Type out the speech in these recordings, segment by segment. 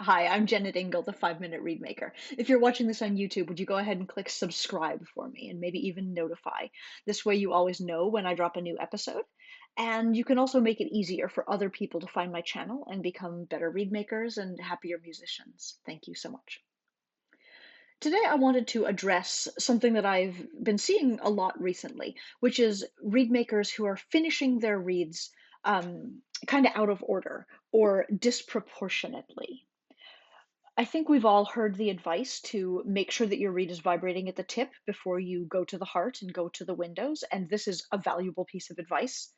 Hi, I'm Jennet Ingle, the 5 Minute Reedmaker. If you're watching this on YouTube, would you go ahead and click subscribe for me and maybe even notify? This way you always know when I drop a new episode. And you can also make it easier for other people to find my channel and become better reed makers and happier musicians. Thank you so much. Today, I wanted to address something that I've been seeing a lot recently, which is reed makers who are finishing their reeds kind of out of order or disproportionately. I think we've all heard the advice to make sure that your reed is vibrating at the tip before you go to the heart and go to the windows, and this is a valuable piece of advice.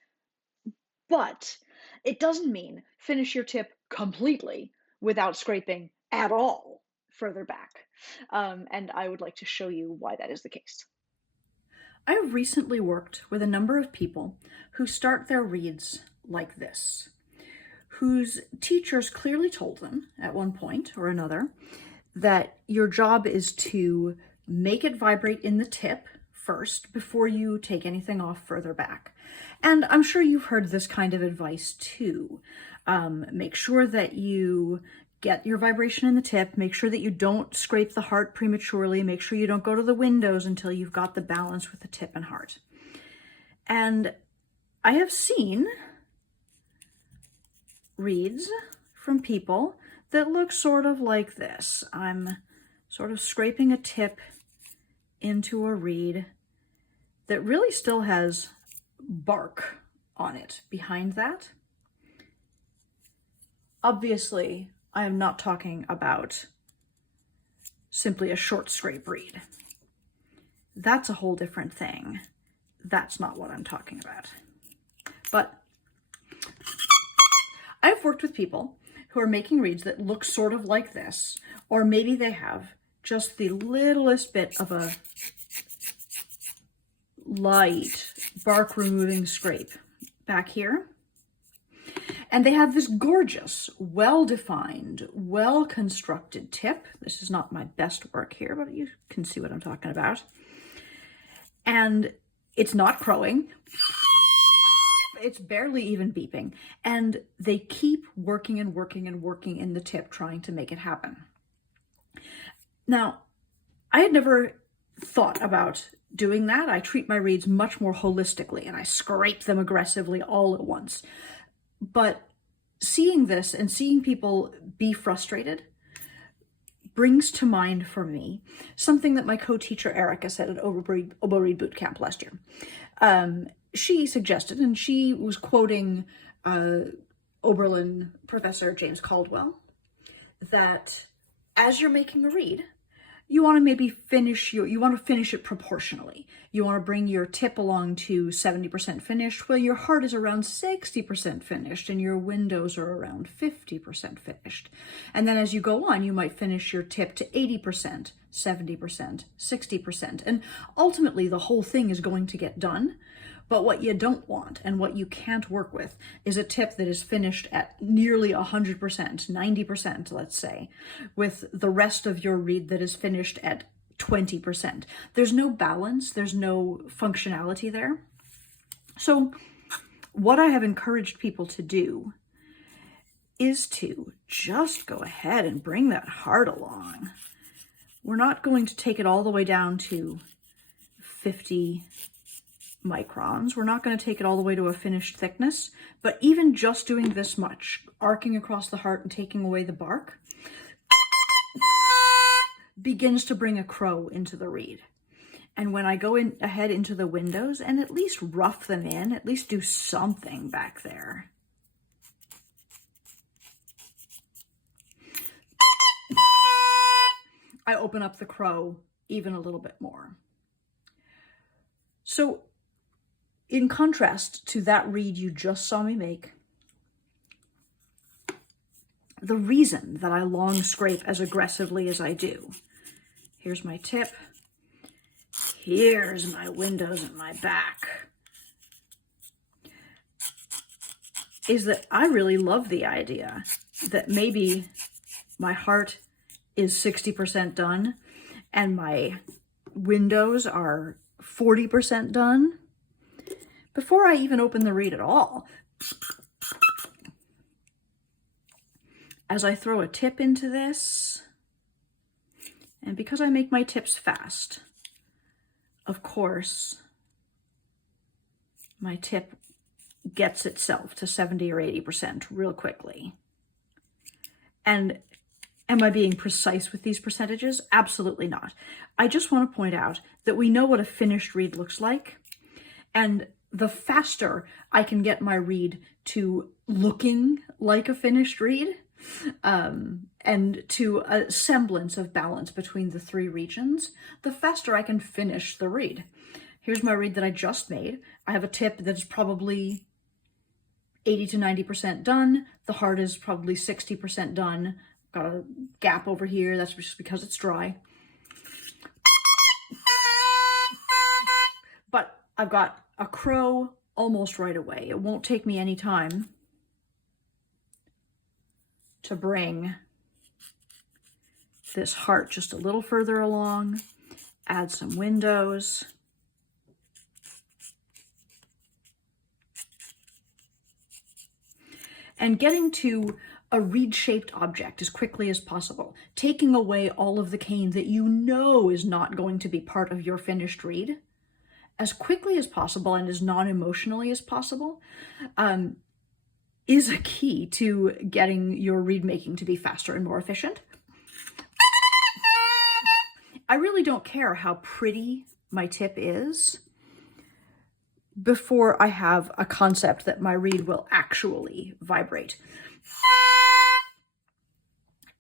But it doesn't mean finish your tip completely without scraping at all further back. And I would like to show you why that is the case. I have recently worked with a number of people who start their reads like this, whose teachers clearly told them at one point or another that your job is to make it vibrate in the tip first before you take anything off further back. And I'm sure you've heard this kind of advice too. Make sure that you get your vibration in the tip, make sure that you don't scrape the heart prematurely, make sure you don't go to the windows until you've got the balance with the tip and heart. And I have seen reads from people that look sort of like this. I'm sort of scraping a tip into a reed that really still has bark on it behind that. Obviously, I am not talking about simply a short scrape reed. That's a whole different thing. That's not what I'm talking about. But I've worked with people who are making reeds that look sort of like this, or maybe they have just the littlest bit of a light bark removing scrape back here. And they have this gorgeous, well-defined, well-constructed tip. This is not my best work here, but you can see what I'm talking about. And it's not crowing. It's barely even beeping. And they keep working and working and working in the tip, trying to make it happen. Now, I had never thought about doing that. I treat my reeds much more holistically, and I scrape them aggressively all at once. But seeing this and seeing people be frustrated brings to mind for me something that my co-teacher Erica said at Oboe Reed Boot Camp last year. She suggested, and she was quoting Oberlin professor James Caldwell, that as you're making a reed, you want to maybe finish it proportionally. You want to bring your tip along to 70% finished, while your heart is around 60% finished and your windows are around 50% finished. And then as you go on, you might finish your tip to 80%, 70%, 60%. And ultimately the whole thing is going to get done. But what you don't want and what you can't work with is a tip that is finished at nearly 100%, 90%, let's say, with the rest of your reed that is finished at 20%. There's no balance, there's no functionality there. So what I have encouraged people to do is to just go ahead and bring that heart along. We're not going to take it all the way down to 50 microns. We're not going to take it all the way to a finished thickness, but even just doing this much, arcing across the heart and taking away the bark, begins to bring a crow into the reed. And when I go ahead into the windows and at least rough them in, at least do something back there, I open up the crow even a little bit more. So in contrast to that reed you just saw me make, the reason that I long scrape as aggressively as I do, here's my tip, here's my windows and my back, is that I really love the idea that maybe my heart is 60% done and my windows are 40% done before I even open the reed at all. as I throw a tip into this, and because I make my tips fast, of course, my tip gets itself to 70 or 80% real quickly. And am I being precise with these percentages? Absolutely not. I just want to point out that we know what a finished reed looks like. And the faster I can get my reed to looking like a finished reed, and to a semblance of balance between the three regions, the faster I can finish the reed. Here's my reed that I just made. I have a tip that's probably 80 to 90% done. The heart is probably 60% done. Got a gap over here. That's just because it's dry. But I've got a crow almost right away. It won't take me any time to bring this heart just a little further along, add some windows. And getting to a reed-shaped object as quickly as possible, taking away all of the cane that you know is not going to be part of your finished reed as quickly as possible and as non-emotionally as possible, is a key to getting your reed making to be faster and more efficient. I really don't care how pretty my tip is before I have a concept that my reed will actually vibrate.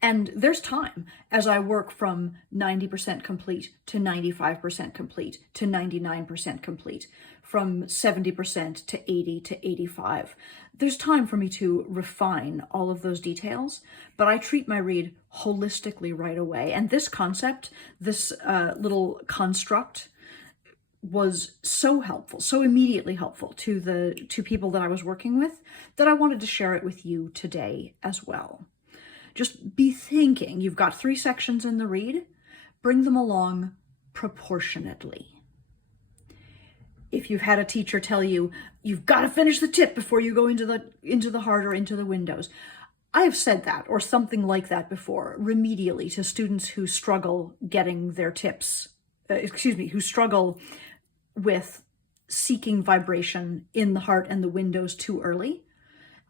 And there's time as I work from 90% complete to 95% complete to 99% complete, from 70% to 80 to 85. There's time for me to refine all of those details, but I treat my reed holistically right away. And this concept, this little construct, was so helpful, so immediately helpful to the two people that I was working with, that I wanted to share it with you today as well. Just be thinking, you've got 3 sections in the reed, bring them along proportionately. If you've had a teacher tell you, you've got to finish the tip before you go into the heart or into the windows, I have said that or something like that before, remedially, to students who struggle getting their tips, who struggle with seeking vibration in the heart and the windows too early.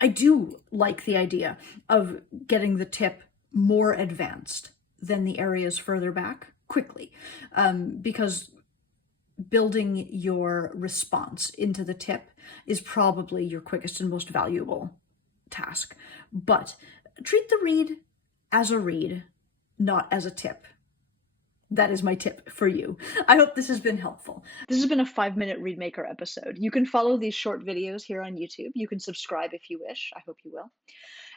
I do like the idea of getting the tip more advanced than the areas further back quickly, because building your response into the tip is probably your quickest and most valuable task. But treat the reed as a reed, not as a tip. That is my tip for you. I hope this has been helpful. This has been a 5-Minute Reedmaker episode. You can follow these short videos here on YouTube. You can subscribe if you wish. I hope you will.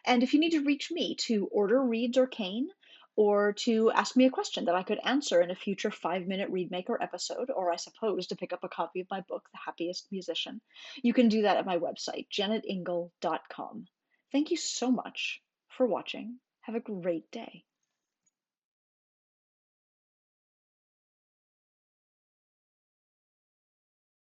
And if you need to reach me to order reeds or cane, or to ask me a question that I could answer in a future 5-Minute Reedmaker episode, or I suppose to pick up a copy of my book, The Happiest Musician, you can do that at my website, jennetingle.com. Thank you so much for watching. Have a great day.